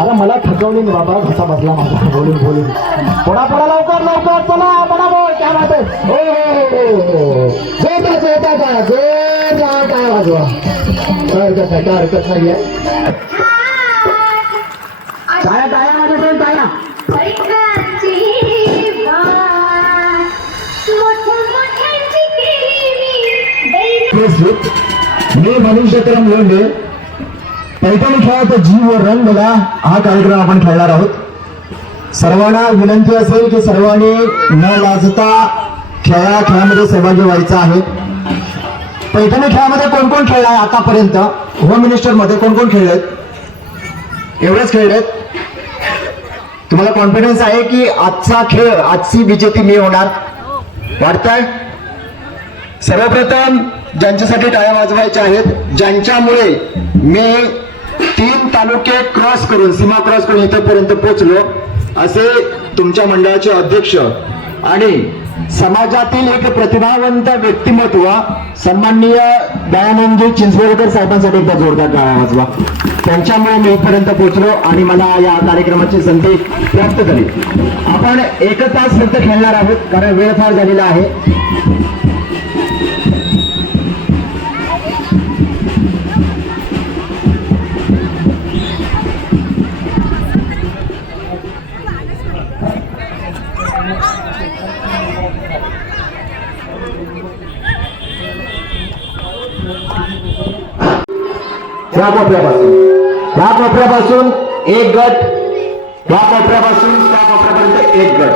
अरे मला थकवली ना बाबा, घसा बसला माझा बोलून बोलून. थोडा थोडा लवकर लवकर चला, बडा बोल क्या बात आहे. हो जोरदार काय वाजवा, काय हरकत नाहीये. टाळ्या टाळ्या माझ्याकडे टाळ्या. मी मनुष्यक्रम लोंढे, पैठणी खेळाचा जीव व रंग बघा हा कार्यक्रम आपण खेळणार आहोत. सर्वांना विनंती असेल की सर्वांनी न लाजता खेळामध्ये सहभागी व्हायचं आहे. पैठणी खेळामध्ये कोण कोण खेळलाय आतापर्यंत? होम मिनिस्टर मध्ये कोण कोण खेळलेत? एवढेच खेळलेत. तुम्हाला कॉन्फिडन्स आहे की आजचा खेळ, आजची विजेती मी होणार वाटतंय? सर्वप्रथम ज्यांच्यासाठी टाळ्या वाजवायच्या आहेत, ज्यांच्यामुळे मी 3 तालुके क्रॉस करून, सीमा क्रॉस करून इथपर्यंत पोहोचलो, असे तुमच्या मंडळाचे अध्यक्ष आणि समाजातील एक प्रतिभावंत व्यक्तिमत्व सन्माननीय दयानंदजी चिंचवडकर साहेबांसाठी एकदा जोरदार टाळ्या वाजवा. त्यांच्यामुळे मी इथपर्यंत पोहोचलो आणि मला या कार्यक्रमाची संधी प्राप्त झाली. आपण 1 तास फक्त खेळणार आहोत कारण वेळ फार झालेला आहे. या कोपऱ्यापासून एक गट, या कोपऱ्यापासून त्या कोपऱ्यापर्यंत एक गट.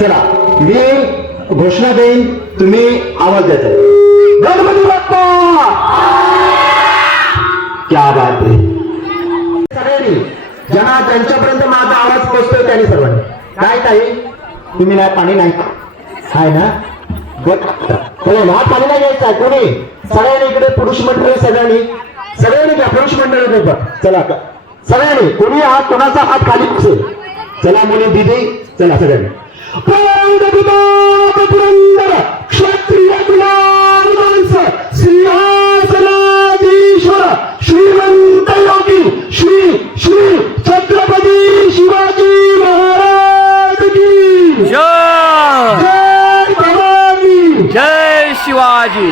चला मी घोषणा देईन, तुम्ही आवाज द्यायचा. गणपती बाप्पा क्या बात आहे. सगळ्यांनी ज्यांना त्यांच्यापर्यंत माझा आवाज पोहोचतोय त्यांनी सर्वांनी काय ताई तुम्ही नाही, पाणी नाही आहे ना? चला हा पाणी नाही घ्यायचा आहे कोणी. सगळ्यांनी इकडे पुरुष मंडळी सगळ्यांनी घ्या. पुरुष मंडळी चला सगळ्यांनी, कोणी हात, कोणाचा हात खाली असेल. चला मुली दिदी चला सगळ्यांनी. क्षत्रिय कुलावंश सिंहासनाधीश्वर श्रीमंत योगी श्री श्री छत्रपती शिवाजी महाराज की जय भवानी, जय शिवाजी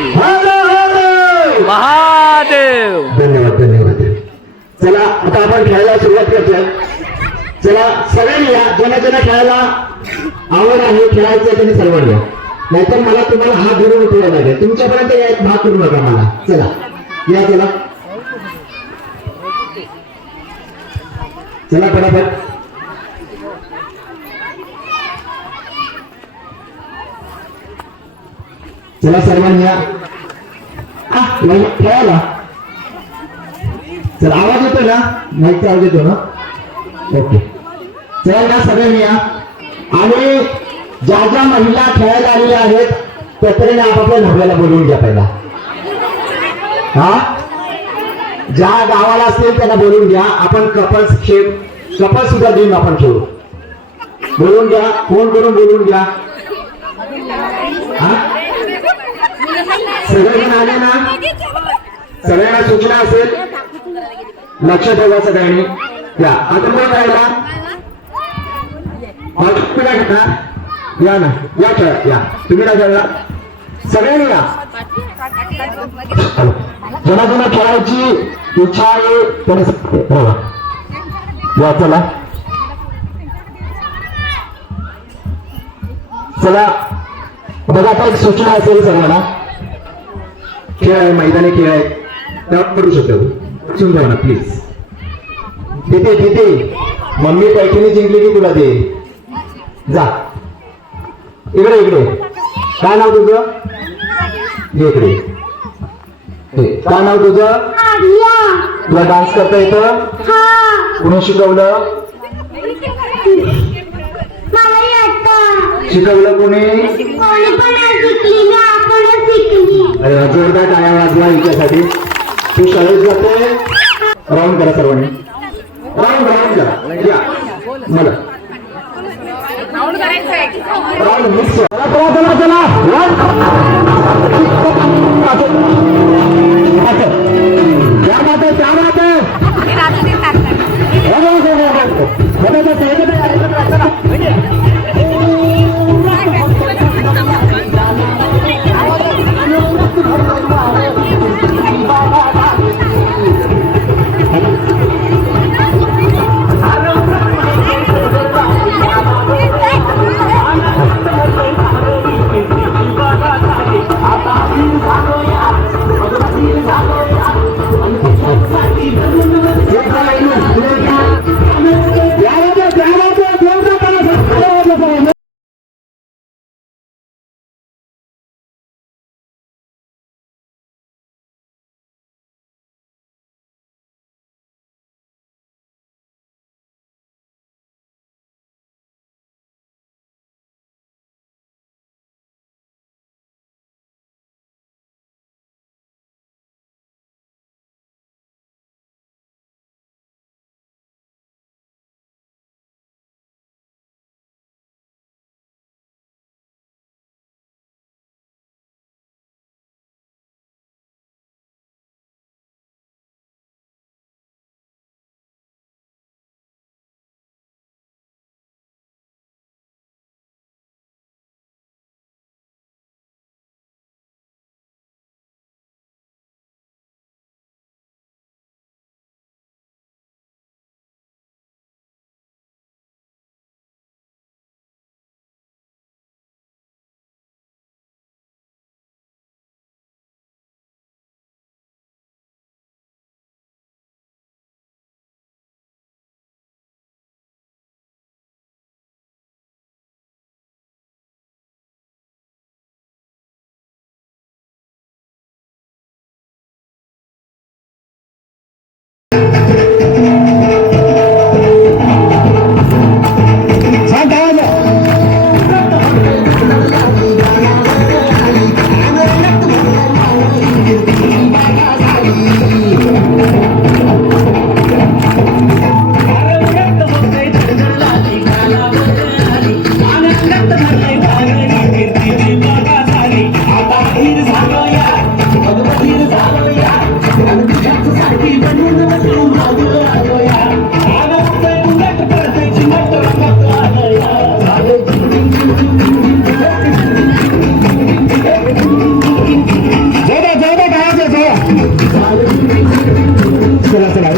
महादेव. धन्यवाद धन्यवाद. चला आता आपण खेळायला सुरुवात करतोय. चला सगळ्यांनी या, ज्यांना ज्यांना खेळायला आवड आहे, खेळायचं त्यांनी सर्वांनी, नाहीतर मला तुम्हाला हात धरून उठवायला लागेल. तुमच्यापर्यंत या भाग करू नका मला. चला या, चला चला फटाफट. चला सर्वांनी या खेळायला. चला आवाज येतो ना? माहिती आवाज येतो ना? ओके चला ना सगळ्यांनी या. आणि ज्या ज्या महिला खेळायला आलेल्या आहेत त्यातरीने आपापल्या नवऱ्याला बोलवून घ्या पहिला. हा ज्या गावाला असतील त्यांना बोलवून घ्या. आपण कपल सुद्धा देऊन आपण खेळू. बोलवून घ्या, फोन करून बोलवून घ्या. सगळेजण आले ना? सगळ्यांना सूचना असेल, लक्ष ठेवा सगळ्यांनी. या आता कोण राहिला? या ना, या खेळात या. तुम्ही काय खेळला? सगळ्यांनी या. ज्यांना ज्यांना खेळायची इच्छा आहे त्याने या. चला चला बघा, आता एक सूचना असेल सगळ्यांना. खेळ आहे, मैदानी खेळ आहे, त्यावर करू शकतो. सुन ना प्लीज. तिथे तिथे मम्मी पैठणी जिंकली की तुला दे. जा इकडे इकडे. काय नाव तुझं? इकडे. काय नाव तुझं? तुला डान्स करता येतं? कुणी शिकवलं? शिकवलं कोणी? अरे जोरदार टाळ्या वाजवा हिच्यासाठी. तू शाळेत जाते? राऊंड करा सर्वांनी. राऊंड राऊंड करा. या मला राऊंड मिक्स. चला चला चला क्या बात है, क्या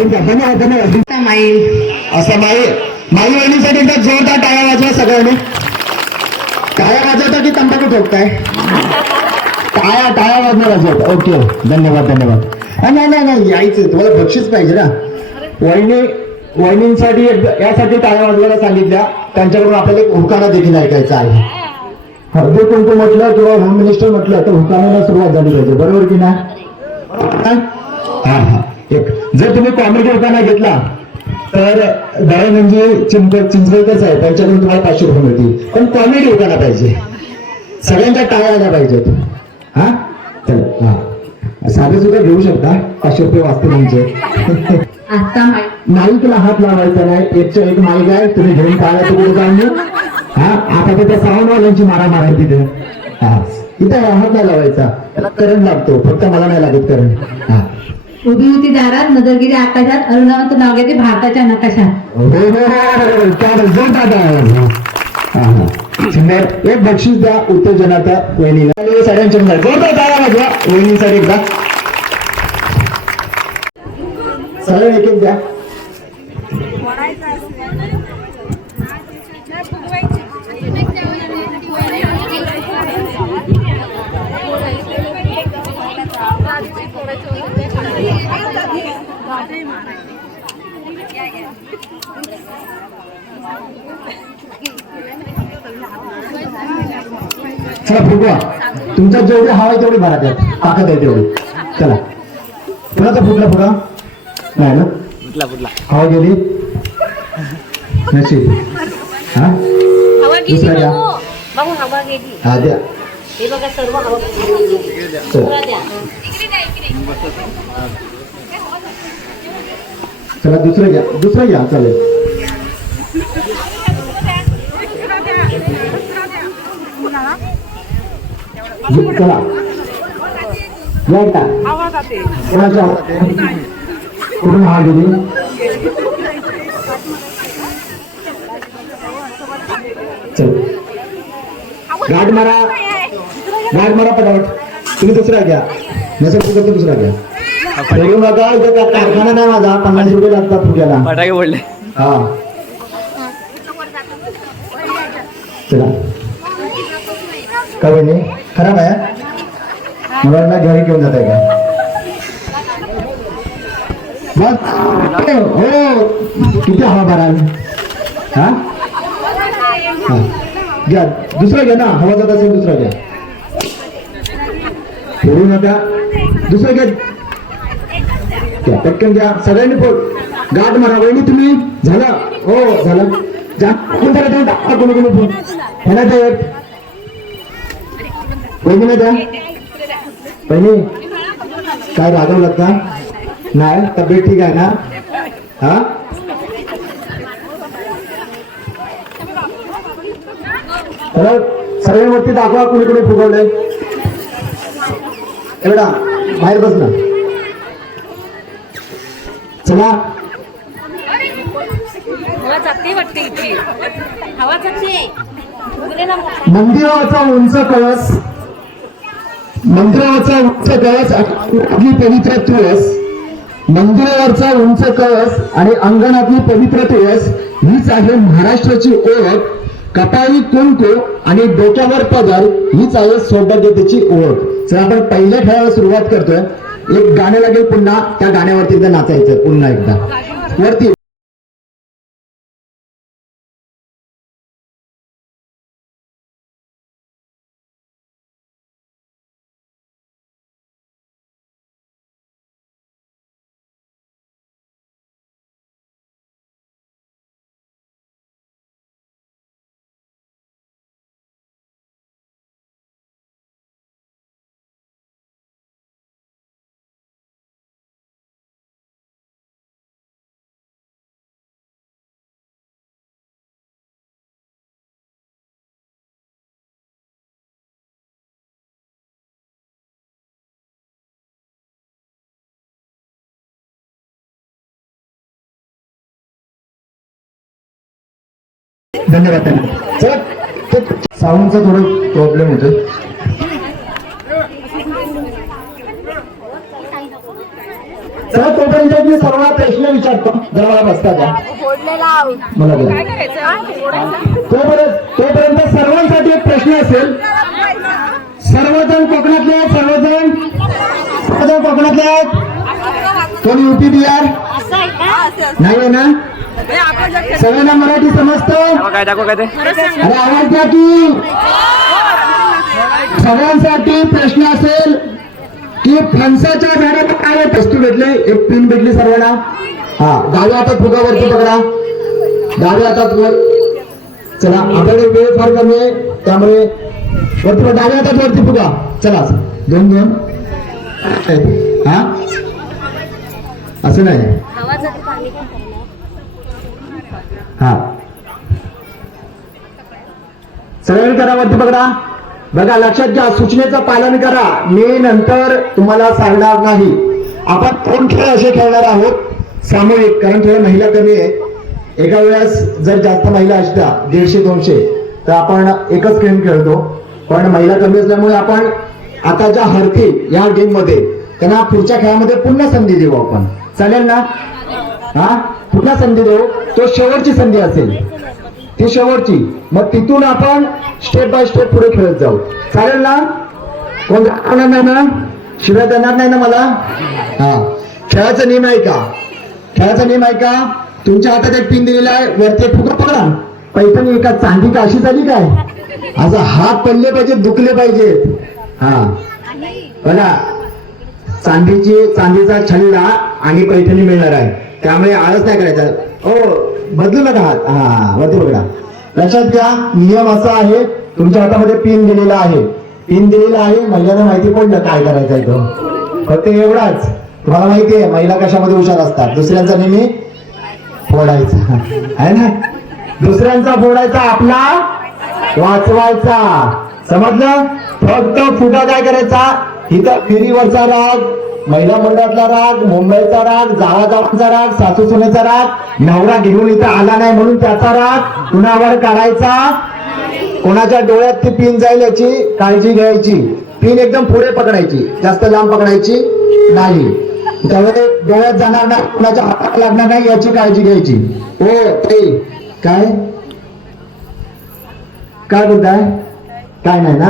धन्यवाद धन्यवाद. असं माई वहिनीसाठी एकदा जोरदार टाळ्या वाजवा सगळ्यांनी. टाळ्या वाजवता की तंबाखू ठोकताय? टाळ्या वाजणार वाजवत. ओके धन्यवाद धन्यवाद. नाही नाही नाही यायचं तुम्हाला बक्षीस पाहिजे ना. वहिनींसाठी यासाठी टाळ्या वाजवायला सांगितल्या. त्यांच्याकडून आपल्याला एक हुकाना देखील ऐकायचा आहे. हळदी कुंकू म्हटलं किंवा होम मिनिस्टर म्हटलं तर हुकानाला सुरुवात झाली पाहिजे. बरोबर की नाही? हा एक जर तुम्ही कॉमेडी हुकाना घेतला तर दळे म्हणजे चिंचवडच आहे त्यांच्याकडून तुम्हाला 500 रुपये मिळतील. पण कॉमेडी हुकाना पाहिजे. सगळ्यांच्या टाळ्या आल्या पाहिजेत. हा चला हा साधे सुद्धा घेऊ शकता. 500 रुपये वाचते तुमचे. माईकला हात लावायचा नाही. एकच्या एक माईक आहे तुम्ही घेऊन टाळ्या तिकडे जाऊन हा आता तिथे साऊंडवाल्यांची मारा माराय तिथे. हा इथे हात नाही लावायचा. करंट लागतो फक्त मला नाही लागत करंट. हा उभी होती दारात नजरगिरी आकाशात अरुणावंत नाव घेते भारताच्या नकाशात. सुंदर. एक बक्षीस द्या उत्तेजनाचा वहिनीला. सगळ्यांच्या जोरदार टाळ्या वाजवा वहिनीसाठी एकदा. सगळ्यांनी एक एक द्या. चला फुटवा. तुमच्या जेवढी हवा आहे तेवढी भरा त्यात ताकद आहे तेवढी. चला कुणाचा फुटला नाही ना. हवा गेली नशीब. हा दुसरा द्या. हा द्या. चला दुसरं घ्या चालेल. चला कोणाच्या कुठून हवा गेली? चल गाठ मारा पटापट. तुम्ही दुसरा घ्या. नसेल फुगत तर दुसरा घ्या. बोलू नका. इथे कारखाना नाही माझा. 50 रुपये लागतात फुग्याला. फटाके बोलले. हा चला का बहिणी खराब आहे. मुलांना घरी घेऊन जात आहे का? हो किती हवा भराल. हा घ्या दुसरा घ्या ना. हवा जात असेल दुसरा घ्या. फोडू नका. दुसरं घ्या पटकन घ्या. सगळ्यांनी गाठ मारा. वहिनी तुम्ही झाला. हो झालं. वहिनी द्या. वहिनी काय रागवलं का? नाही तब्येत ठीक आहे ना? हा सगळ्यांवरती दाखवा कुणी कुणी फुगवलंय. एवढा बाहेर बस ना. चला मंदिराचा उंच कळस आपली पवित्र तुळस. मंदिरावरचा उंच कळस आणि अंगणातली पवित्र तुळस हीच आहे महाराष्ट्राची ओळख. कपाळी कुंकू आणि डोक्यावर पदर हीच आहे सौभाग्यतेची ओळख. तर आपण पहिल्या खेळाला सुरुवात करतोय. एक गाणं लागेल पुन्हा. त्या गाण्यावरती एकदा नाचायचं पुन्हा एकदा वरती. धन्यवाद. साऊंडचा थोडं प्रॉब्लेम होतोय. तर तोपर्यंत मी सर्व प्रश्न विचारतो, जरा मला बसता द्या. मला द्या. तोपर्यंत सर्वांसाठी एक प्रश्न असेल. सर्वजण कोकणातले आहेत? सर्वजण कोकणातले आहेत? कोणी युपी बिहार नाही आहे ना? सगळ्यांना मराठी समजतं? अरे आवाज द्या की. सगळ्यांसाठी प्रश्न असेल की फणसाच्या झाडाला काय वस्तू भेटले? एक पिन भेटली सर्वांना. हा, डाव्या हातात फुगावरती पकडा, डाव्या हातात वर. चला, आपल्याकडे वेळ फार कमी आहे, त्यामुळे वरती डाव्या हातात वरती फुगा. चला, दोन दोन. हा, असं नाही. हा, सगळ्यांनी करा, वरती पकडा. बघा, लक्षात घ्या, सूचनेचं पालन करा. मी नंतर तुम्हाला सांगणार नाही. आपण 2 खेळ असे खेळणार आहोत सामूहिक, कारण थोड्या महिला कमी आहेत. एका वेळेस जर जास्त महिला असत्या 150-200 तर आपण एकच गेम खेळतो, पण महिला कमी असल्यामुळे आपण आता ज्या हरतील या गेम मध्ये त्यांना पुढच्या खेळामध्ये पुन्हा संधी देऊ आपण. चालेल ना? हा, पुन्हा संधी देऊ. तो शेवटची संधी असेल, ती शेवटची. मग तिथून आपण स्टेप बाय स्टेप पुढे खेळत जाऊ. चालेल ना? कोण राहणार नाही ना? शिवाय देणार नाही ना मला? हा, खेळाचा नियम आहे का? खेळाचा नियम आहे का? तुमच्या हातात एक पिन दिलेला आहे, वरती एक फुगा पकडा. पैठणी एका चांदी का अशी झाली काय? असं हात पडले पाहिजेत, दुखले पाहिजेत. हा, बघा, चांदीचा छल्ला आणि पैठणी मिळणार आहे, त्यामुळे आळस नाही करायचा. ओ, बदलू नका हात. हा, वरती पकडा. लक्षात घ्या, नियम असा आहे. तुमच्या हातामध्ये पिन दिलेला आहे, पिन दिलेला आहे. महिलांना माहिती पडलं काय करायचं आहे तो. फक्त एवढाच, तुम्हाला माहिती आहे महिला कशामध्ये हुशार असतात. दुसऱ्यांचा नेहमी फोडायचा आहे ना, दुसऱ्यांचा फोडायचा, आपला वाचवायचा. समजलं? फक्त फुगा काय करायचा? इथं फिरीवरचा राग, महिला मंडळातला राग, मुंबईचा राग, जावाचा राग, सासू सुनेचा राग, नवरा घेऊन इथं आला नाही म्हणून त्याचा राग कुणावर काढायचा. कोणाच्या डोळ्यात ती पिन जाईल याची काळजी घ्यायची. पिन एकदम पुढे पकडायची, जास्त लांब पकडायची नाही. त्यामुळे डोळ्यात जाणार नाही, कुणाच्या हातात लागणार नाही याची काळजी घ्यायची. हो, ते काय काय बोलताय? काय नाही ना?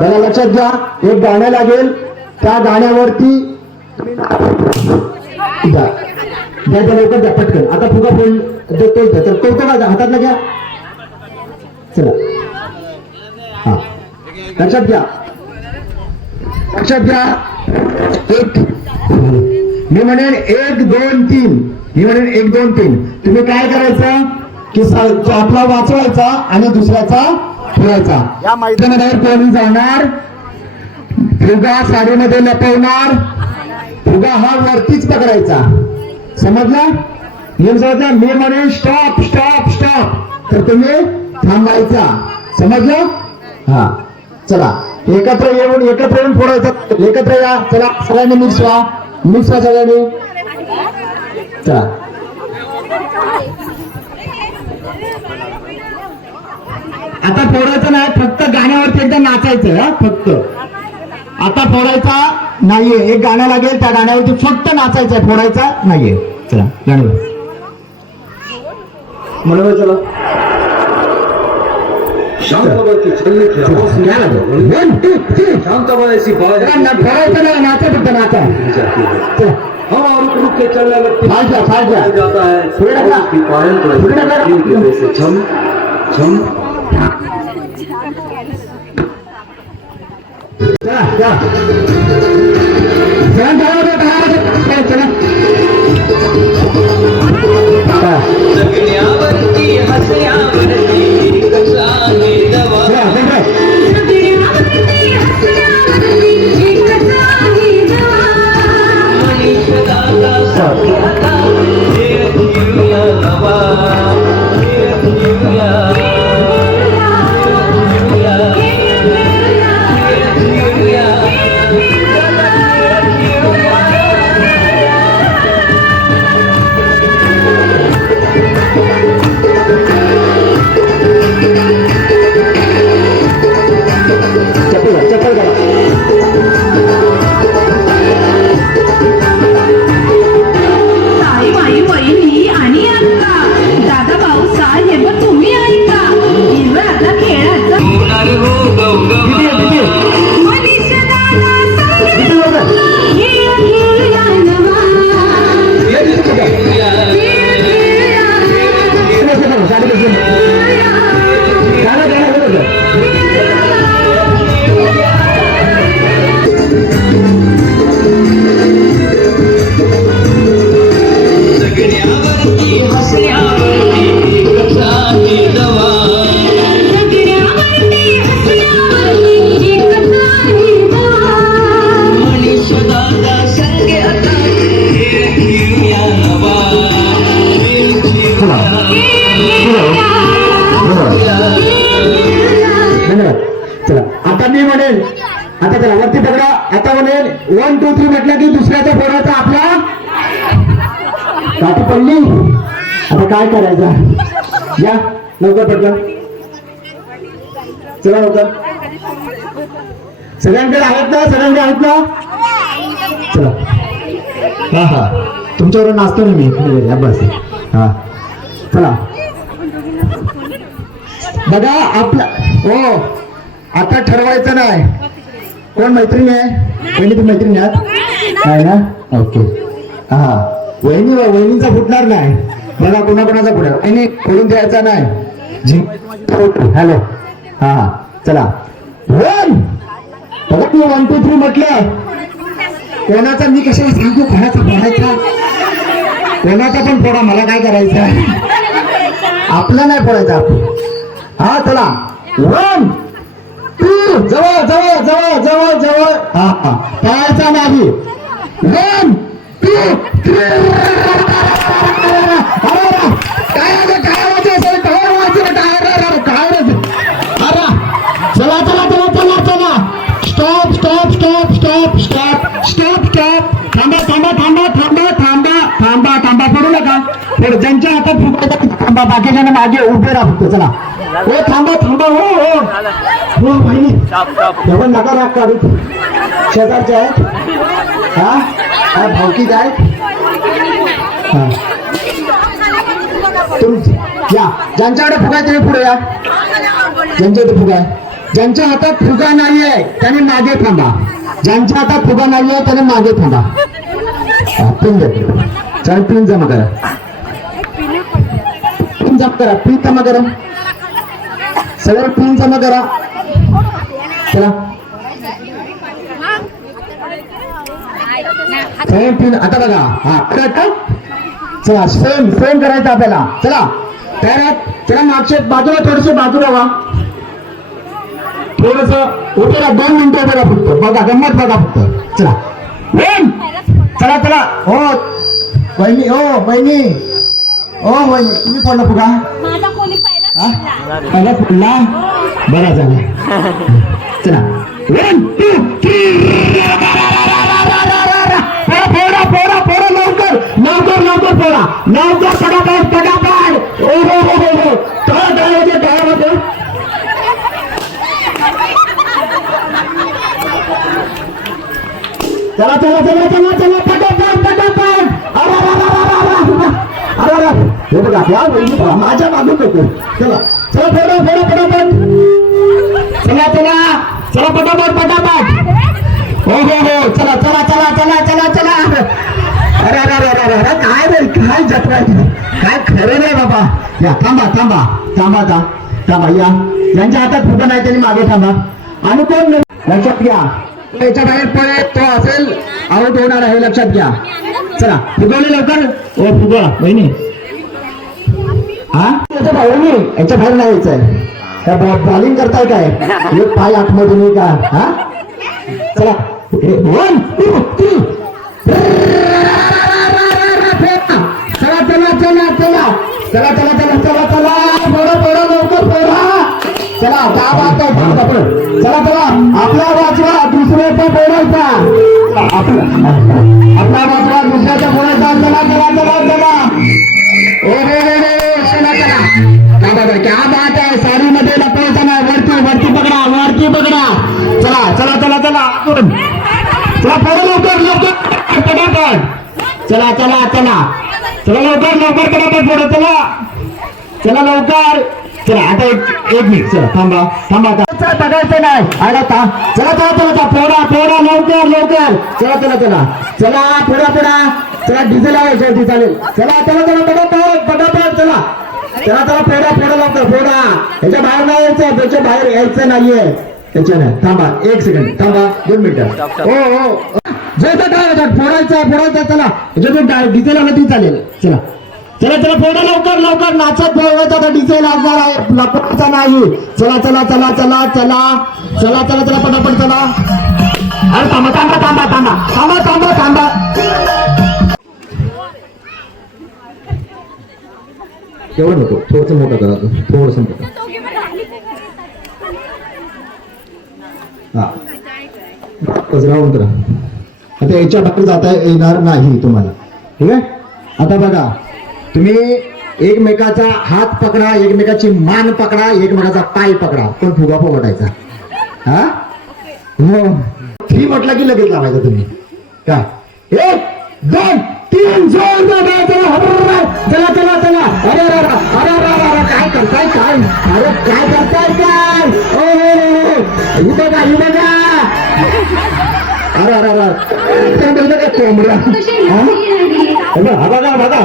मला लक्षात घ्या, एक गाणं लागेल, त्या गाण्यावरती द्या लवकर द्या, पटकन. आता फुगा फोन देतो, तर कळतो का? हातातला घ्या. चला, हा, लक्षात घ्या, लक्षात घ्या. एक, मी म्हणेन 1 2 3, मी म्हणेन 1 2 3. तुम्ही काय करायचं की आपला वाचवायचा आणि दुसऱ्याचा ठेवायचा. या मैदानाबाहेर कोणी जाणार, फुगा साडीमध्ये लपवणार, फुगा हा वरतीच पकडायचा. समजला? नियम समजला? मी म्हणेन स्टॉप स्टॉप स्टॉप, तर तुम्ही थांबायचा. समजलं? हा, चला, एकत्र येऊन फोडायचं. एकत्र या, चला, सगळ्यांनी मिक्स व्हा, सगळ्यांनी. चला, आता फोडायचं नाही, फक्त गाण्यावरती एकदा नाचायचं. हा, फक्त आता फोडायचा नाहीये. एक गाणं लागेल, त्या गाण्यावरती फक्त नाचायचंय, फोडायचा नाहीये. चला, गाणं म्हणून चला. शांताबाईची छल्ले शांताबाईची फोडायचं नाही, नाचा फक्त नाचा. हवा रुक रुक के चलने लगती जाता है झम झम. जगण्यावरती हसण्यावरती कसा आहे दवा. मनीष दादा साथीला घेऊया नवा, घेऊया धन्यवाद. चला आता मी म्हणेन, आता चला वरती पकडा. आता म्हणेन 1 2 3 म्हटलं की दुसऱ्याचा फोडाचा आपला काठी पडली. आता काय करायचं? या लवकर पटकन. चला लवकर. सगळ्यांकडे आहेत ना? सगळ्यांकडे आहेत ना? चला. हा हा तुमच्यावर नाचतो ना मी. या बस. हा चला बघा आपला. हो आता ठरवायचं नाही. कोण मैत्रिणी आहे? वहिनी तुम्ही मैत्रिणी आहात? आहे ना? ओके. हा वहिनीचा फुटणार नाही. बघा कोणाकोणाचा फुटणार. वहिनी खोलून द्यायचा नाही. हॅलो. हा हा चला. 1 बघा मी 1 2 3 म्हटलं. कोणाचा मी कशाला सांगू? कोणाचा फोडायचा? कोणाचा पण फोडा, मला काय करायचं? आपला नाही फोडायचा. हा चला. 1 2 जवळ जवळ जवळ जवळ जवळ. हा हा पळायचा नाही. 1 2 3. काय वाचायचं? टायर वाचायचं. टायर काय अरे चला चला चला चला चला. Stop stop stop stop stop stop stop. थांबा थांबा थांबा थांबा थांबा थांबा थांबा. पडू नका. ज्यांच्या हातात फुटायचा थांबा. बाकीच्या मागे उभे राहा फक्त. चला हो थांबा थांबा. हो हो हो बहिणी एवढं नका राग काढू. शेजारचे आहेत. हा काय भावकीत आहेत. हा या ज्यांच्याकडे फुगा आहे तुम्ही पुढे या. ज्यांच्याकडे फुगा आहे. ज्यांच्या हातात फुगा नाहीये त्याने मागे थांबा. ज्यांच्या हातात फुगा नाहीये त्याने मागे थांबा. पिन द्या. चल पिन जमा करा. पिन जमा करा. पिन जमा करा. सगळं पिन जमा करा. चला सेम पिन. आता बघा. हा चला सेम सेम करायचं आपल्याला. चला तयार. चला मागच्या बाजूला थोडस बाजूला व्हा. थोडस उभे राहा. 2 मिनिटं उभे राहा फक्त. बघा गंमत बघा फक्त. चला चला चला. हो बहिणी. हो बहिणी. हो बहिणी तुम्ही कोणला फुगा? पहिला फुटला. बरा झाला. चला 1 2 3. फोडा फोडा फोडा लवकर लवकर लवकर फोडा. लवकर पटापट पटापट. ओ हो हो हो हो. टाळामध्ये टाळामध्ये. चला चला चला चला चला पटापट पटापट. अरे हे बघा या वहिनी माझ्या मागून नको. चला चला फोडा फोडा पटापट. चला चला चला पटापट पटापट. हो हो हो चला चला चला चला चला चला. अरे अरे अरे अरे अरे काय नाही काय जत्रा काय खरं नाही बाबा. या थांबा थांबा थांबा थांबा. या ज्यांच्या हातात फुगा नाही त्यांनी मागे थांबा. आणि कोण लक्षात घ्या. याच्या बाहेर पळे तो असेल आऊट होणार आहे. लक्षात घ्या. चला फुगवले लवकर. ओ फुगवा बहिणी. हा याच्या बाहेर नाही. याच्या बाहेर नाही यायचंय. बॉलिंग करताय काय? एक पाय आतमधून का? हा चला 1 2 3. चला चला चला चला चला चला चला चला चला. फोडा फोडा लवकर फोडा. चला चला चला. आपला वाचवा दुसऱ्याचा फोडायचा. आपला वाचवा दुसऱ्याचा फोडायचा. चला चला चला चला. ओ रे रे रे चला चला. क्या बात आहे. साडी मध्ये लपवायचा नाही. वरती वरती पकडा. वरती पकडा. चला चला चला चला. चला फोडा लवकर लवकर पटापट. चला चला चला चला लवकर लवकर पटापट फोडा. चला चला लवकर. चला आता एक मिनिट. चला थांबा थांबा. बघायचं नाही. आला था. चला चला चला फोडा फोडा लवकर लवकर. चला चला चला चला फोडा फोडा. चला डिझेल आहे शेवटी चालेल. चला चला चला पटापट पटापट. चला चला चला फोडा फोडा लवकर फोडा. ह्याच्या बाहेर नाही यायचं. त्याच्या बाहेर यायचं नाहीये. त्याच्याने थांबा 1 सेकंड. थांबा 2 मिनिटं. हो हो जे काय फोडायचा फोडायचा. चला ह्याच्यातून डिझेल आलं ती चालेल. चला चला चला फोडा लवकर लवकर. नाचत फोडवायचा तर डिझेल लागणार आहे. लपवायचा नाही. चला चला चला चला चला चला चला चला पटापट चला. अरे थांबा थांबा थांबा थांबा थांबा थांबा थांबा. तेवढं नको, थोडंसं मोठं करा, थोडंसं मोठं. हा बस राहून करा. आता याच्या बाहेर जाता येणार नाही तुम्हाला. ठीक आहे. आता बघा, तुम्ही एकमेकाचा हात पकडा, एकमेकाची मान पकडा, एकमेकाचा पाय पकडा, पण फुगा फुगटायचा. हा हो, 3 म्हटलं की लगेच लावायचा तुम्ही. काय 1 2 3 जोर चला चला चला. अरे अरे अरे अरे अरे काय करताय काय? अरे काय करताय काय? ओ इथे का इथे का? अरे अरे अरे कोंबड्या. बघा बघा बघा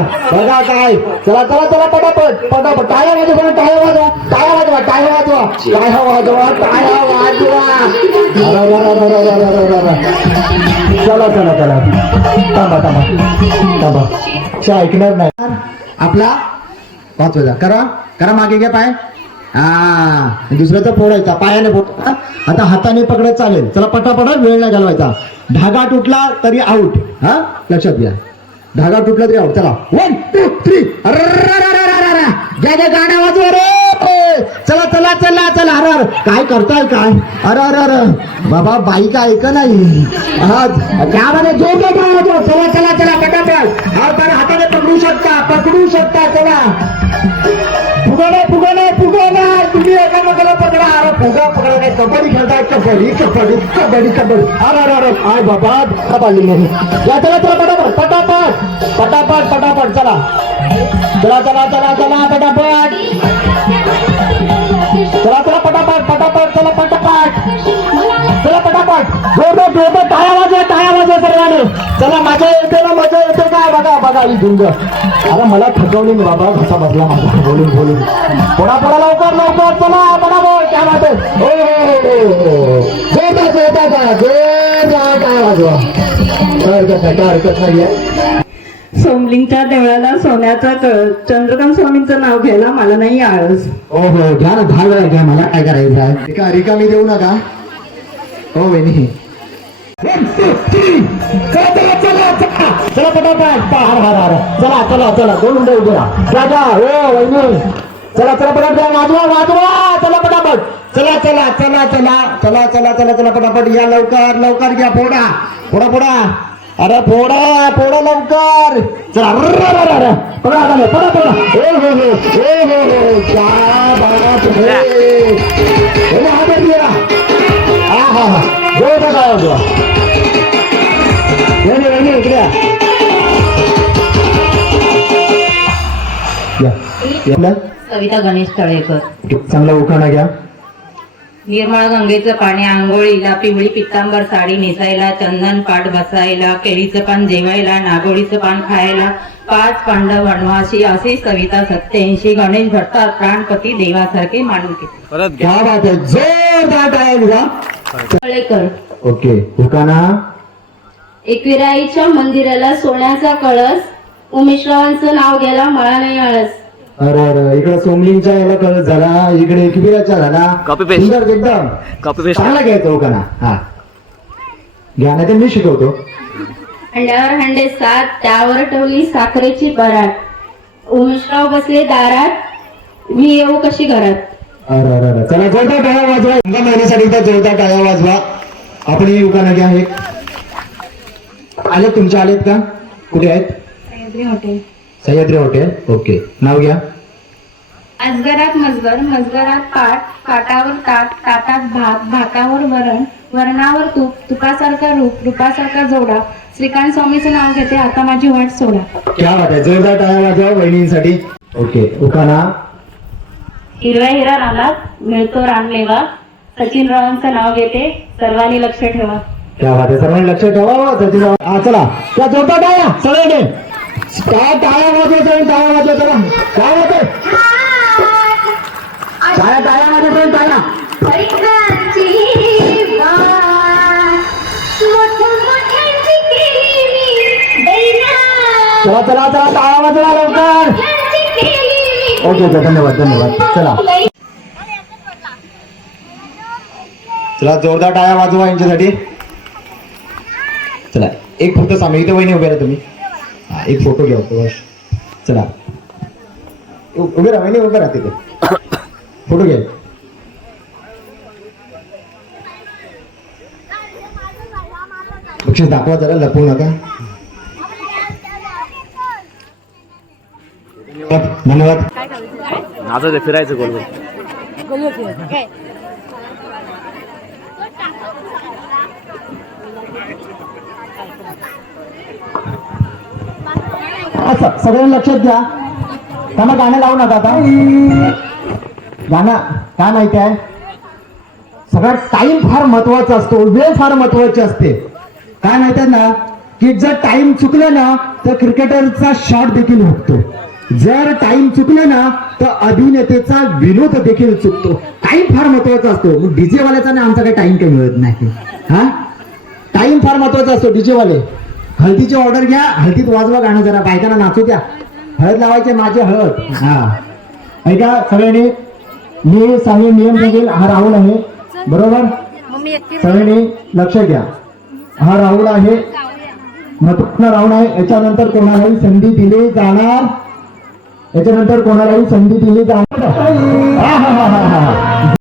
काय. चला चला चला पटापट पटापट. टाळ्या वाजवा, टाळ्या वाजवा, टाळ्या वाजवा, टाळ्या वाजवा, टाळ्या वाजवा, टाळ्या वाजवा. चला चला चला. थांबा थांबा थांबा. ऐकणार नाही आपला. 5 वाजा करा करा. मागे घ्या पाय. हा दुसऱ्याचा फोडायचा, पायाने फोड. आता हाताने पकडत चालेल. चला पटापट, वेळ नाही घालवायचा. धागा तुटला तरी आउट. हा लक्षात घ्या. धागा तुटला तरी आउट. चला 1 2 3. घ्या गाणं वाजवा रे. चला चला चला चला. अरे अरे काय करताय काय? अरे अरे अरे बाबा बाई काय ऐक नाही. क्या म्हणे जोर वाजवा. चला चला चला पटापट. हाताने पकडू शकता, पकडू शकता. चला फुगा नाही फुगा नाही फुगा नाही. तुम्ही एकामेकाला पकडा. अरे फुगा पकडा नाही. कबड्डी खेळताय. कबड्डी कबड्डी कबड्डी कबड्डी. अरे अरे अरे काय बाबा पाडली नाही. या चला चला पटापट पटापट पटापट पटापट. चला चला चला चला चला पटापट. चला चला पटापट पटापट. चला पटापट चला पटापट. जोरदार जोरदार टाळ्या वाजवा, टाळ्या वाजवा सर्वांनी. चला मजा येते ना, मजा येते काय? बघा बघा ही धुंद. अरे मला थकवली ना बाबा, घसा बसला माझा बोलून बोलून. पोडा पोडा लवकर लवकर. चला बरोबर. काय वाटत? जोरदार जोरदार जोरदार टाळ्या वाजवा. काय हरकत नाहीये. सोमलिंगच्या देवळाला सोन्याचा कळस. चंद्रकांत स्वामींचं नाव घ्यायला मला नाही आळस. हो हो घ्या ना, 10 वेळा घ्या. मला काय करायचं आहे? एका रिकामी देऊ नका. हो वहिनी. 1 2 3. चला चला चला चला पटापट. हार हार हार. चला चला चला. 2 मिनिटं उभे राहा. राजा हो वहिनी. चला चला पटापट वाजवा वाजवा. चला पटापट. चला चला चला चला चला चला चला चला पटापट. या लवकर लवकर घ्या. फोडा फोडा फोडा. अरे फोडा फोडा लवकर. चला पडा पडा पडा पडा. हो हो हो हो हो हो. क्या बात है. हा हा हा. जोरदार काय वाजवा. इकडे या. कविता गणेश तळेकर. चांगला उखाणा घ्या. निर्मळ गंगेचं पाणी आंघोळीला, पिवळी पित्तांबर साडी नेसायला, चंदन पाट बसायला, केळीचं पान जेवायला, नागोळीचं पान खायला, 5 पांडव वनवासी, अशी कविता 87. गणेश भट्टात प्राणपती देवासारखे मानून घेतले. क्या बात आहे. जोरदार टाळ्या. तळेकर. ओके उखाणा. एकविराईच्या मंदिराला सोन्याचा कळस. उमेशरावांचं नाव घ्यायला मला नाही आळस. अरे अरे इकडे सोमलिंगच्या याला कळत झाला, इकडे एकविराचा झाला. सुंदर एकदम. चांगला घ्यायचा उखाणा. हा घ्या नाही तर मी शिकवतो. हंड्यावर हंडे 7, त्यावर ठेवली साखरेची बराट. उमेशराव बसले दारात, मी येऊ कशी घरात. अरे अरे अरे. चला जोरदार टाळ्या वाजवा. गंगा महिन्यासाठी एकदा जोरदार टाळ्या वाजवा. आपण ही उखाणा घ्या. हे आलेत तुमच्या आलेत का? कुठे आहेत? हॉटेल. सह्याद्री हॉटेल. ओके नाव घ्या. अजगरात मजगर, मजगरात पाट, पाटावर ताट, ताटात भात, भातावर वरण, वरणावर तूप, तुपासारखा रूप, रूपासारखा जोडा. श्रीकांत स्वामीचं नाव घेते, आता माझी वाट सोडा. क्या बात आहे. जोरदार टाळ्या वाजवा वहिनींसाठी. ओके उखाणा. हिरव्या हिरा रानात मिळतो रानमेवा. सचिन रावांचं नाव घेते, सर्वांनी लक्ष ठेवा. क्या बात आहे. सर्वांनी लक्ष ठेवा. सचिन चला त्या जोरदार टाळ्या सगळ्यांनी. काय टाळ्या वाजवायचं. टाळ्या वाजवा. चला काय होते. टाळ्या टाळ्या वाजवायचं. टाळ्या. चला चला चला टाळ्या वाजवा लवकर. ओके ओके धन्यवाद धन्यवाद. चला चला जोरदार टाळ्या वाजवा यांच्यासाठी. चला एक फक्त सामने इथे वहिनी उभे राहा तुम्ही. हा एक फोटो घ्या बस. चला उभे राहा वहिनी, उभे राहा तिथे. फोटो घे. बक्षीस दाखवा जरा, लपवू नका. धन्यवाद. आता ते फिरायचं गोल असं सगळ्यांनी लक्षात घ्या. त्यांना गाणं लावू नका आता. गाणं काय माहिती आहे, सगळ्यात टाइम फार महत्वाचा असतो, वेळ फार महत्वाची असते. काय माहिती आहे ना, की जर टाइम चुकलं ना तर क्रिकेटरचा शॉट देखील हुकतो. जर टाइम चुकलं ना तर अभिनेतेचा विनोद देखील चुकतो. टाइम फार महत्वाचा असतो. डीजे वाल्याचा ना आमचा काही टाइम काही मिळत नाही. हा, टाइम फार महत्वाचा असतो. डीजे वाले हळदीची ऑर्डर घ्या, हळदीत वाजवा गाणं, जरा बायकांना नाचू द्या. हळद लावायचे माझी हळद. हा, ऐका सगळ्यांनी, मी सांगेन नियम सांगेल. हा राहुल आहे बरोबर, सगळ्यांनी लक्ष द्या. हा राहुल आहे, महत्वपूर्ण राहुल आहे. याच्यानंतर कोणालाही संधी दिली जाणार, याच्यानंतर कोणालाही संधी दिली जाणार. हा हा हा हा हा.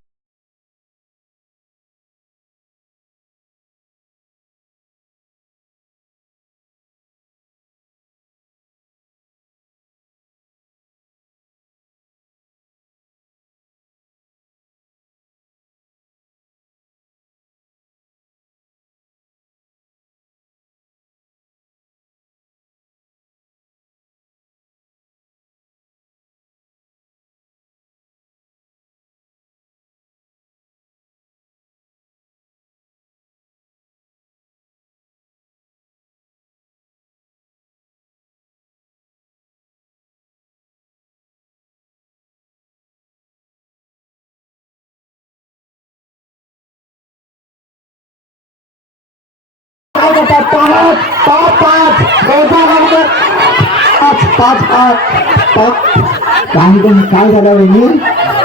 काय झालं वहिनी?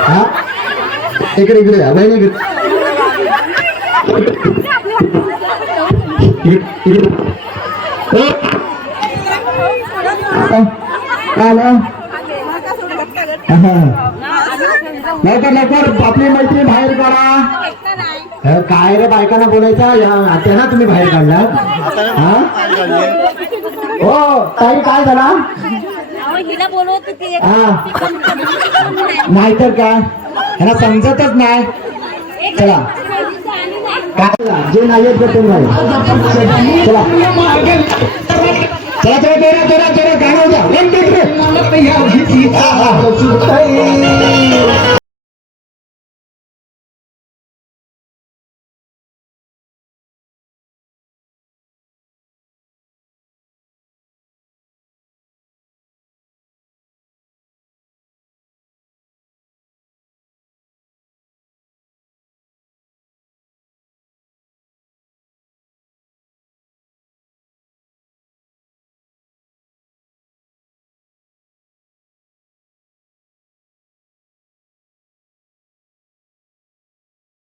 हा, इकडे इकडे वहिनी, लवकर लवकर आपली मैत्री बाहेर काढा. काय रे बायकांना बोलायचा, त्यांना तुम्ही बाहेर काढला. हो ताई, काय झाला? नाहीतर काय, ह्यांना समजतच नाही. चला काय जे नाही येत ते नाही. चला चला चला, तेरा तेरा तेरा गाणं द्या.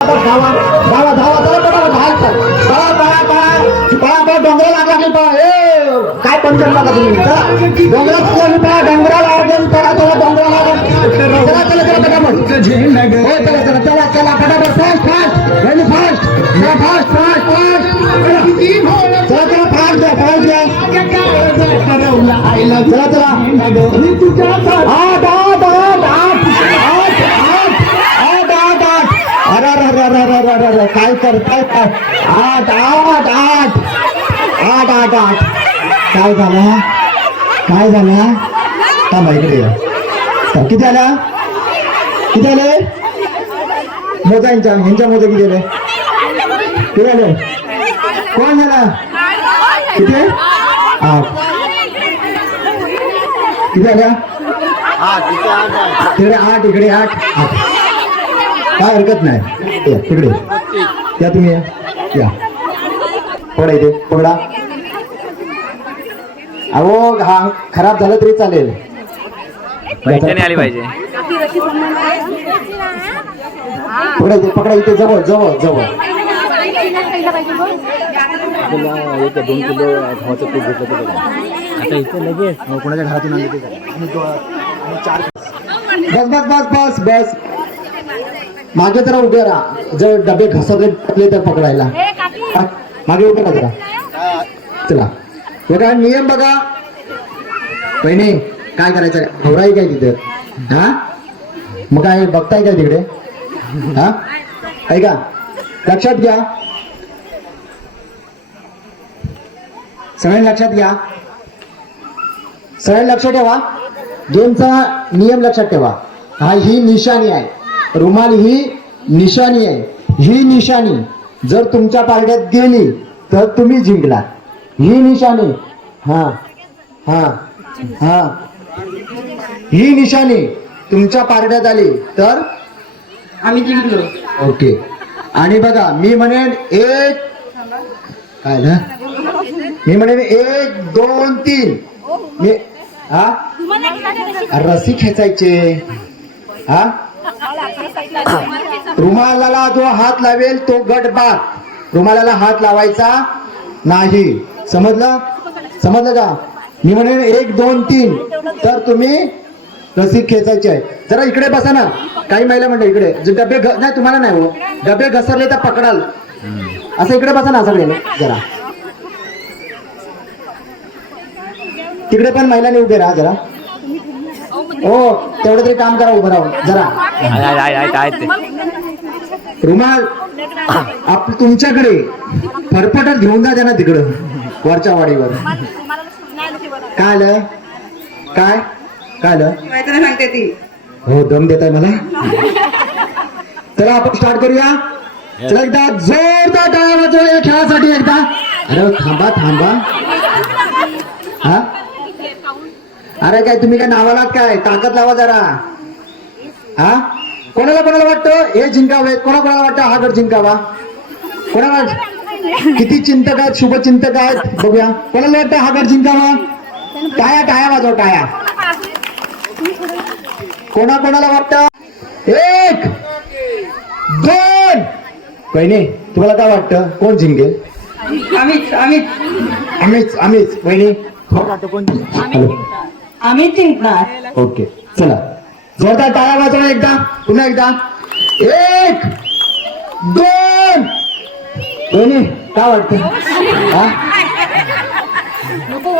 धावा धावा धावा डोंगराला लागला की काय पंचर लागा तुम्ही. डोंगरात डोंगराला अर्जन करा, थोडा डोंगराला. चला चला चला फटाफट, चला चला चला चला फटाफट, फास्ट फास्ट, व्हेरी फास्ट, चला फास्ट फास्ट फास्ट, चला चला फास्ट द्या, फास्ट द्या. चला चला, आठ आठ आठ आठ आठ आठ आठ आठ. अरे काय करताय काय. आठ आठ आठ आठ आठ आठ. काय झालं, काय झालं? थांबा इकडे. किती आल्या, किती आले? मोजा यांच्या मोजा किती आले, किती आले? कोण झाला? किती? आठ. किती आल्या? तिकडे आठ, इकडे आठ. आठ, काय हरकत नाही. तिकडे या तुम्ही, या पडा इथे, पडा. अहो हा खराब झालं तरी चालेल, पैशाने आली पाहिजे. पकडा इथे, पकडा इथे, जवळ जवळ जवळ. 2 किलो गव्हाचं पीठ घेतलं तर आता इथे लगेच कोणाच्या घरातून आणलं ते 4 बस बस बस बस बस मागे जरा उभे राहा, जर डबे घसरले तर पकडायला मागे उभे राहा जरा. चला बघा नियम बघा. बहिणी काय करायचं, घोराई काय तिथे हा, मग काय बघताय काय तिकडे हा, ऐका लक्षात घ्या, सगळ्यांनी लक्षात घ्या, सगळ्यांनी लक्षात ठेवा. गेमचा नियम लक्षात ठेवा. हा ही निशाणी आहे, रुमाल ही निशाणी आहे. ही निशाणी जर तुमच्या पारड्यात गेली तर तुम्ही जिंकला. ही निशाणी हा हा हा ही निशाणी तुमच्या पारड्यात आली तर आम्ही जिंकलो. ओके. आणि बघा मी म्हणेन एक, काय ना मी म्हणेन 1 2 3, मी हा रस्सी खेचायचे हा, रुमालाला जो हात लावेल तो गट बाद, रुमालाला हात लावायचा नाही. समजलं, समजलं का. मी म्हणेन 1 2 3 तर तुम्ही रस्सी खेचायची आहे. जरा इकडे बसा ना, काही महिला म्हणतात इकडे डबे नाही तुम्हाला नाही हो, डबे घसरले तर पकडाल असं इकडे बसा ना सगळे जरा. तिकडे पण महिलांनी उभे राहा जरा. हो तेवढं तरी काम करा, उभं राहून जरा. आहेत ते. रुमाल तुमच्याकडे फरफटच घेऊन जा त्यांना तिकडं वरच्या वाडीवर. काय आलं, काय काय आलं सांगते ती. हो दम देत आहे मला. चला आपण स्टार्ट करूया. चला एकदा जोरदार टाळ्या वाजवूया या खेळासाठी एकदा. अरे थांबा थांबा हा, अरे काय तुम्ही काय नावाला काय, ताकद लावा जरा हा. कोणाला कोणाला वाटतं हे जिंकावे, कोणाला वाटतं हा गट जिंकावा, कोणाला किती चिंतक आहेत, शुभचिंतक आहेत बघूया. कोणाला वाटतं हा गट जिंकावा, टाळ्या टाळ्या वाजव टाळ्या. कोणाला वाटतं 1 2, बहिणी तुम्हाला काय वाटतं कोण जिंकेल. आम्हीच बहिणी कोण जिंकेल. आम्ही जिंकणार. ओके चला जोरदार टाळ्या वाजवा एकदा, पुन्हा एकदा. 1 2, बहिणी काय वाटतं हा.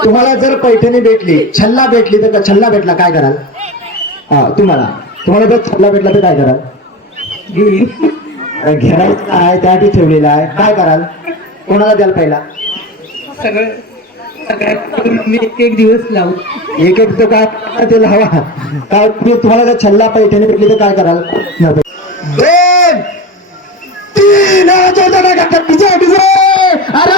तुम्हाला जर पैठणी भेटली, छल्ला भेटली तर छल्ला भेटला काय कराल हा. तुम्हाला जर छल्ला भेटला तर काय कराल, घेरायचं आहे त्यासाठी ठेवलेला आहे, काय कराल, कोणाला द्याल पहिला. मी एक दिवस लावू. एक तर काय ते लावा काय. तुम्हाला जर छल्ला पैठणी भेटली तर काय कराल. 2 3 विजय विजय. अरे